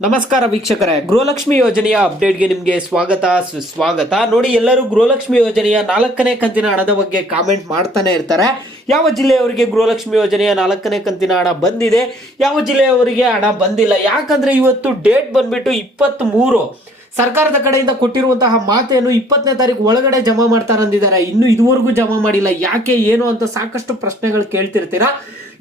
ನಮಸ್ಕಾರ ವೀಕ್ಷಕರೇ. ಗೃಹಲಕ್ಷ್ಮಿ ಯೋಜನೆಯ ಅಪ್ಡೇಟ್ಗೆ ನಿಮಗೆ ಸ್ವಾಗತ. ಸುಸ್ವಾಗತ. ನೋಡಿ, ಎಲ್ಲರೂ ಗೃಹಲಕ್ಷ್ಮಿ ಯೋಜನೆಯ ನಾಲ್ಕನೇ ಕಂತಿನ ಹಣದ ಬಗ್ಗೆ ಕಾಮೆಂಟ್ ಮಾಡ್ತಾನೆ ಇರ್ತಾರೆ. ಯಾವ ಜಿಲ್ಲೆಯವರಿಗೆ ಗೃಹಲಕ್ಷ್ಮಿ ಯೋಜನೆಯ ನಾಲ್ಕನೇ ಕಂತಿನ ಹಣ ಬಂದಿದೆ? ಯಾವ ಜಿಲ್ಲೆಯವರಿಗೆ ಹಣ ಬಂದಿಲ್ಲ? ಯಾಕಂದ್ರೆ ಇವತ್ತು ಡೇಟ್ ಬಂದ್ಬಿಟ್ಟು ಇಪ್ಪತ್ತ್ ಮೂರು ಸರ್ಕಾರದ ಕಡೆಯಿಂದ ಕೊಟ್ಟಿರುವಂತಹ ಮಾತೇನು ಇಪ್ಪತ್ತನೇ ತಾರೀಕು ಒಳಗಡೆ ಜಮಾ ಮಾಡ್ತಾರೆ ಅಂದಿದ್ದಾರೆ ಇನ್ನು ಇದುವರೆಗೂ ಜಮಾ ಮಾಡಿಲ್ಲ. ಯಾಕೆ, ಏನು ಅಂತ ಸಾಕಷ್ಟು ಪ್ರಶ್ನೆಗಳು ಕೇಳ್ತಿರ್ತೀರಾ?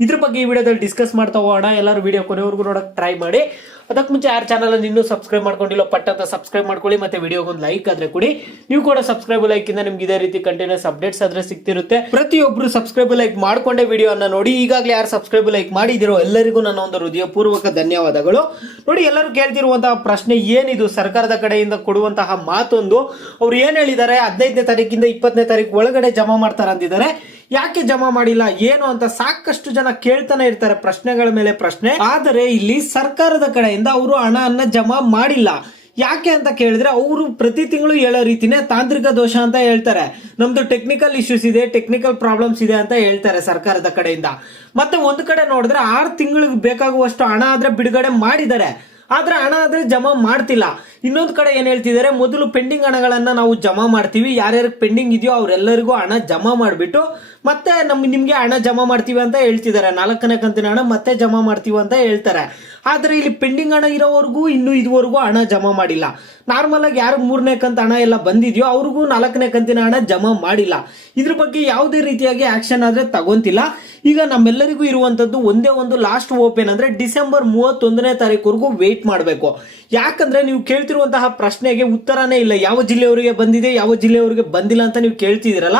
ಇದ್ರ ಬಗ್ಗೆ ಈ ವಿಡಿಯೋದಲ್ಲಿ ಡಿಸ್ಕಸ್ ಮಾಡ್ತಾ ಹೋಗೋಣ. ಎಲ್ಲರೂ ವಿಡಿಯೋ ಕೊನೆವರೆಗೂ ನೋಡೋಕೆ ಟ್ರೈ ಮಾಡಿ. ಅದಕ್ಕೆ ಮುಂಚೆ ಯಾರು ಚಾನಲ್ ಇನ್ನೂ ಸಬ್ಸ್ಕ್ರೈಬ್ ಮಾಡ್ಕೊಂಡಿಲ್ಲ ಪಟ್ಟಂತ ಸಬ್ಸ್ಕ್ರೈಬ್ ಮಾಡ್ಕೊಳ್ಳಿ, ಮತ್ತೆ ವಿಡಿಯೋಗೆ ಒಂದು ಲೈಕ್ ಆದ್ರೆ ಕೊಡಿ. ನೀವು ಕೂಡ ಸಬ್ಸ್ಕ್ರೈಬ್ ಲೈಕ್ ಇಂದ ನಿಮ್ಗೆ ಇದೇ ರೀತಿ ಕಂಟಿನ್ಯೂಸ್ ಅಪ್ಡೇಟ್ಸ್ ಆದ್ರೆ ಸಿಗ್ತಿರುತ್ತೆ. ಪ್ರತಿಯೊಬ್ಬರು ಸಬ್ಸ್ಕ್ರೈಬ್ ಲೈಕ್ ಮಾಡ್ಕೊಂಡೆ ವಿಡಿಯೋ ಅನ್ನ ನೋಡಿ, ಈಗಾಗಲೇ ಯಾರು ಸಬ್ಸ್ಕ್ರೈಬ್ ಲೈಕ್ ಮಾಡಿದಿರೋ ಎಲ್ಲರಿಗೂ ನನ್ನ ಒಂದು ಹೃದಯಪೂರ್ವಕ ಧನ್ಯವಾದಗಳು. ನೋಡಿ, ಎಲ್ಲರೂ ಕೇಳ್ತಿರುವಂತಹ ಪ್ರಶ್ನೆ ಏನಿದು? ಸರ್ಕಾರದ ಕಡೆಯಿಂದ ಕೊಡುವಂತಹ ಮಾತೊಂದು. ಅವ್ರು ಏನ್ ಹೇಳಿದ್ದಾರೆ? ಹದಿನೈದನೇ ತಾರೀಕಿಂದ ಇಪ್ಪತ್ತನೇ ತಾರೀಕು ಒಳಗಡೆ ಜಮಾ ಮಾಡ್ತಾರೆ ಅಂದಿದ್ದಾರೆ ಯಾಕೆ ಜಮಾ ಮಾಡಿಲ್ಲ, ಏನು ಅಂತ ಸಾಕಷ್ಟು ಜನ ಕೇಳ್ತಾನೆ ಇರ್ತಾರೆ ಪ್ರಶ್ನೆಗಳ ಮೇಲೆ ಪ್ರಶ್ನೆ. ಆದರೆ ಇಲ್ಲಿ ಸರ್ಕಾರದ ಕಡೆಯಿಂದ ಅವರು ಹಣವನ್ನು ಜಮಾ ಮಾಡಿಲ್ಲ. ಯಾಕೆ ಅಂತ ಕೇಳಿದ್ರೆ ಅವರು ಪ್ರತಿ ತಿಂಗಳು ಹೇಳೋ ರೀತಿನೇ ತಾಂತ್ರಿಕ ದೋಷ ಅಂತ ಹೇಳ್ತಾರೆ. ನಮ್ದು ಟೆಕ್ನಿಕಲ್ ಇಶ್ಯೂಸ್ ಇದೆ ಟೆಕ್ನಿಕಲ್ ಪ್ರಾಬ್ಲಮ್ಸ್ ಇದೆ ಅಂತ ಹೇಳ್ತಾರೆ ಸರ್ಕಾರದ ಕಡೆಯಿಂದ. ಮತ್ತೆ ಒಂದು ಕಡೆ ನೋಡಿದ್ರೆ ಆರು ತಿಂಗಳಿಗೆ ಬೇಕಾಗುವಷ್ಟು ಹಣ ಆದ್ರೆ ಬಿಡುಗಡೆ ಮಾಡಿದ್ದಾರೆ. ಆದ್ರೆ ಹಣ ಆದ್ರೆ ಜಮಾ ಮಾಡ್ತಿಲ್ಲ. ಇನ್ನೊಂದು ಕಡೆ ಏನ್ ಹೇಳ್ತಿದ್ದಾರೆ, ಮೊದಲು ಪೆಂಡಿಂಗ್ ಹಣಗಳನ್ನ ನಾವು ಜಮಾ ಮಾಡ್ತೀವಿ. ಯಾರ್ಯಾರ ಪೆಂಡಿಂಗ್ ಇದೆಯೋ ಅವರೆಲ್ಲರಿಗೂ ಹಣ ಜಮಾ ಮಾಡಿಬಿಟ್ಟು ಮತ್ತೆ ನಮ್ ನಿಮ್ಗೆ ಹಣ ಜಮಾ ಮಾಡ್ತೀವಿ ಅಂತ ಹೇಳ್ತಿದ್ದಾರೆ. ನಾಲ್ಕನೇ ಕಂತಿನ ಹಣ ಮತ್ತೆ ಜಮಾ ಮಾಡ್ತೀವಿ ಅಂತ ಹೇಳ್ತಾರೆ. ಆದ್ರೆ ಇಲ್ಲಿ ಪೆಂಡಿಂಗ್ ಹಣ ಇರೋವರೆಗೂ ಇನ್ನು ಇದುವರೆಗೂ ಹಣ ಜಮಾ ಮಾಡಿಲ್ಲ. ನಾರ್ಮಲ್ ಆಗಿ ಯಾರು ಮೂರನೇ ಕಂತ ಹಣ ಎಲ್ಲ ಬಂದಿದೆಯೋ ಅವ್ರಿಗೂ ನಾಲ್ಕನೇ ಕಂತಿನ ಹಣ ಜಮಾ ಮಾಡಿಲ್ಲ. ಇದ್ರ ಬಗ್ಗೆ ಯಾವುದೇ ರೀತಿಯಾಗಿ ಆಕ್ಷನ್ ಆದ್ರೆ ತಗೊಂತಿಲ್ಲ. ಈಗ ನಮ್ಮೆಲ್ಲರಿಗೂ ಇರುವಂತದ್ದು ಒಂದೇ ಒಂದು ಲಾಸ್ಟ್ ಓಪನ್ ಅಂದ್ರೆ ಡಿಸೆಂಬರ್ ಮೂವತ್ತೊಂದನೇ ತಾರೀಕುವರೆಗೂ ವೇಟ್ ಮಾಡಬೇಕು. ಯಾಕಂದ್ರೆ ನೀವು ಕೇಳ್ತಿರುವಂತಹ ಪ್ರಶ್ನೆಗೆ ಉತ್ತರನೇ ಇಲ್ಲ. ಯಾವ ಜಿಲ್ಲೆಯವರಿಗೆ ಬಂದಿದೆ, ಯಾವ ಜಿಲ್ಲೆಯವರಿಗೆ ಬಂದಿಲ್ಲ ಅಂತ ನೀವು ಕೇಳ್ತಿದ್ದೀರಲ್ಲ.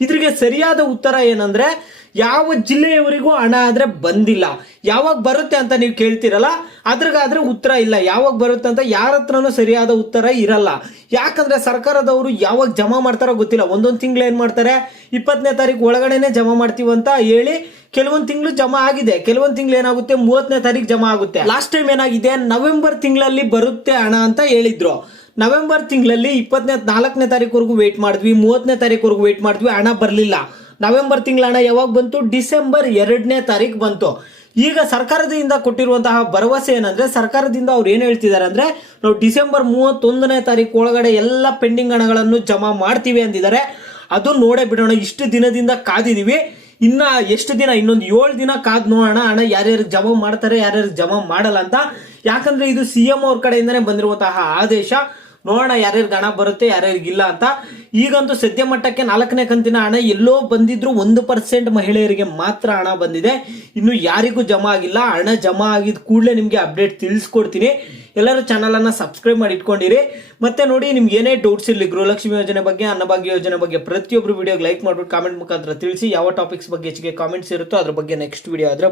ಇದ್ರಿಗೆ ಸರಿಯಾದ ಉತ್ತರ ಏನಂದ್ರೆ ಯಾವ ಜಿಲ್ಲೆಯವರಿಗೂ ಹಣ ಆದರೆ ಬಂದಿಲ್ಲ. ಯಾವಾಗ ಬರುತ್ತೆ ಅಂತ ನೀವು ಕೇಳ್ತಿರಲ್ಲ? ಅದ್ರಗಾದ್ರೆ ಉತ್ತರ ಇಲ್ಲ. ಯಾವಾಗ ಬರುತ್ತೆ ಅಂತ ಯಾರ ಹತ್ರನೂ ಸರಿಯಾದ ಉತ್ತರ ಇರಲ್ಲ. ಯಾಕಂದ್ರೆ ಸರ್ಕಾರದವರು ಯಾವಾಗ ಜಮಾ ಮಾಡ್ತಾರೋ ಗೊತ್ತಿಲ್ಲ. ಒಂದೊಂದು ತಿಂಗಳು ಏನು ಮಾಡ್ತಾರೆ? ಇಪ್ಪತ್ತನೇ ತಾರೀಕು ಒಳಗಡೆನೆ ಜಮಾ ಮಾಡ್ತೀವಿ ಅಂತ ಹೇಳಿ ಕೆಲವೊಂದು ತಿಂಗಳು ಜಮಾ ಆಗಿದೆ. ಕೆಲವೊಂದು ತಿಂಗಳು ಏನಾಗುತ್ತೆ? ಮೂವತ್ತನೇ ತಾರೀಕು ಜಮಾ ಆಗುತ್ತೆ. ಲಾಸ್ಟ್ ಟೈಮ್ ಏನಾಗಿದೆ? ನವೆಂಬರ್ ತಿಂಗಳಲ್ಲಿ ಬರುತ್ತೆ ಹಣ ಅಂತ ಹೇಳಿದ್ರು. ನವೆಂಬರ್ ತಿಂಗಳಲ್ಲಿ ಇಪ್ಪತ್ತನೇ ನಾಲ್ಕನೇ ತಾರೀಕುವರೆಗೂ ವೇಟ್ ಮಾಡಿದ್ವಿ. ಮೂವತ್ತನೇ ತಾರೀಕುವರೆಗೂ ವೇಟ್ ಮಾಡಿದ್ವಿ. ಹಣ ಬರಲಿಲ್ಲ. ನವೆಂಬರ್ ತಿಂಗಳ ಹಣ ಯಾವಾಗ ಬಂತು? ಡಿಸೆಂಬರ್ ಎರಡನೇ ತಾರೀಕು ಬಂತು. ಈಗ ಸರ್ಕಾರದಿಂದ ಕೊಟ್ಟಿರುವಂತಹ ಭರವಸೆ ಏನಂದ್ರೆ, ಸರ್ಕಾರದಿಂದ ಅವ್ರು ಏನ್ ಹೇಳ್ತಿದ್ದಾರೆ ಅಂದ್ರೆ, ನಾವು ಡಿಸೆಂಬರ್ ಮೂವತ್ತೊಂದನೇ ತಾರೀಕು ಒಳಗಡೆ ಎಲ್ಲ ಪೆಂಡಿಂಗ್ ಹಣಗಳನ್ನು ಜಮಾ ಮಾಡ್ತೀವಿ ಅಂದಿದ್ದಾರೆ. ಅದು ನೋಡೇ ಬಿಡೋಣ. ಇಷ್ಟು ದಿನದಿಂದ ಕಾದಿದೀವಿ. ಇನ್ನ ಎಷ್ಟು ದಿನ? ಇನ್ನೊಂದು ಏಳು ದಿನ ಕಾದ್ ನೋಡೋಣ. ಹಣ ಯಾರ್ಯಾರು ಜಮಾ ಮಾಡ್ತಾರೆ, ಯಾರ್ಯಾರು ಜಮಾ ಮಾಡಲ್ಲ ಅಂತ. ಯಾಕಂದ್ರೆ ಇದು ಸಿ ಎಂ ಅವ್ರ ಕಡೆಯಿಂದನೇ ಬಂದಿರುವಂತಹ ಆದೇಶ. ನೋಡೋಣ ಯಾರ್ಯಾರಿಗೆ ಹಣ ಬರುತ್ತೆ ಯಾರ್ಯಾರಿಗೆ ಇಲ್ಲ ಅಂತ. ಈಗಂತೂ ಸದ್ಯ ಮಟ್ಟಕ್ಕೆ ನಾಲ್ಕನೇ ಕಂತಿನ ಹಣ ಎಲ್ಲೋ ಬಂದಿದ್ರು ಒಂದು ಪರ್ಸೆಂಟ್ ಮಹಿಳೆಯರಿಗೆ ಮಾತ್ರ ಹಣ ಬಂದಿದೆ. ಇನ್ನು ಯಾರಿಗೂ ಜಮಾ ಆಗಿಲ್ಲ. ಹಣ ಜಮಾ ಆಗಿದ ಕೂಡಲೇ ನಿಮಗೆ ಅಪ್ಡೇಟ್ ತಿಳಿಸ್ಕೊಡ್ತೀನಿ. ಎಲ್ಲರೂ ಚಾನಲನ್ನು ಸಬ್ಸ್ಕ್ರೈಬ್ ಮಾಡಿ ಇಟ್ಕೊಂಡಿರಿ. ಮತ್ತೆ ನೋಡಿ, ನಿಮ್ಗೆ ಏನೇ ಡೌಟ್ಸ್ ಇರಲಿ, ಗೃಹಲಕ್ಷ್ಮಿ ಯೋಜನೆ ಬಗ್ಗೆ, ಅನ್ನಭಾಗ್ಯ ಯೋಜನೆ ಬಗ್ಗೆ ಪ್ರತಿಯೊಬ್ಬರು ವಿಡಿಯೋಗೆ ಲೈಕ್ ಮಾಡ್ಬಿಟ್ಟು ಕಾಮೆಂಟ್ ಮುಖಾಂತರ ತಿಳಿಸಿ, ಯಾವ ಟಾಪಿಕ್ಸ್ ಬಗ್ಗೆ ಹೆಚ್ಚಿಗೆ ಕಾಮೆಂಟ್ಸ್ ಇರುತ್ತೋ ಅದ್ರ ಬಗ್ಗೆ ನೆಕ್ಸ್ಟ್ ವಿಡಿಯೋ ಆದ್ರೆ